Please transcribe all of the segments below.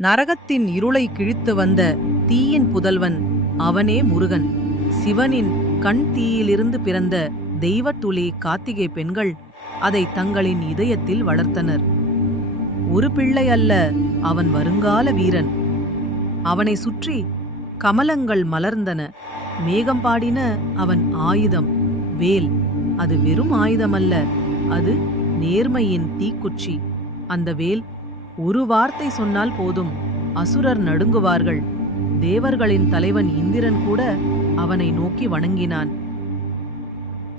நரகத்தின் இருளை கிழித்து வந்த தீயின் புதல்வன் அவனே முருகன். சிவனின் கண் தீயிலிருந்து பிறந்த தெய்வத்துளி கார்த்திகை பெண்கள் அதை தங்களின் இதயத்தில் வளர்த்தனர். ஒரு பிள்ளை அல்ல, அவன் வருங்கால வீரன். அவனை சுற்றி கமலங்கள் மலர்ந்தன. மேகம் பாடின அவன் ஆயுதம் வேல். அது வெறும் ஆயுதமல்ல, அது நேர்மையின் தீக்குச்சி. அந்த வேல் ஒரு வார்த்தை சொன்னால் போதும், அசுரர் நடுங்குவார்கள். தேவர்களின் தலைவன் இந்திரன் கூட அவனை நோக்கி வணங்கினான்.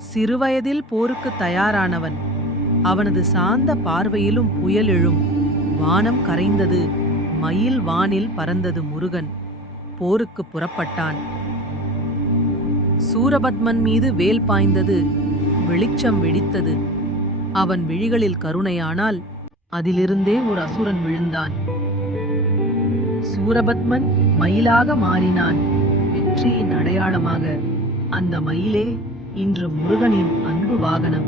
சிறுவயதில் போருக்கு தயாரானவன். அவனது சாந்த பார்வையிலும் புயல் எழும். வானம் கரைந்தது, மயில் வானில் பறந்தது. முருகன் போருக்கு புறப்பட்டான். சூரபத்மன் மீது வேல் பாய்ந்தது. வெளிச்சம் வெடித்தது. அவன் விழிகளில் கருணையானால் அதிலிருந்தே ஒரு அசுரன் விழுந்தான். சூரபத்மன் மயிலாக மாறினான், வெற்றியின் அடையாளமாக. அந்த மயிலே இன்று முருகனின் அன்பு வாகனம்.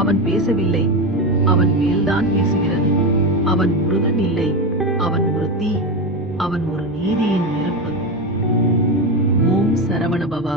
அவன் பேசவில்லை, அவன் வேல்தான் பேசுகிறது. அவன் முருகன் இல்லை, அவன் ஒரு தீ. அவன் ஒரு நீதியின் நெருப்பு. ஓம் சரவண பவா.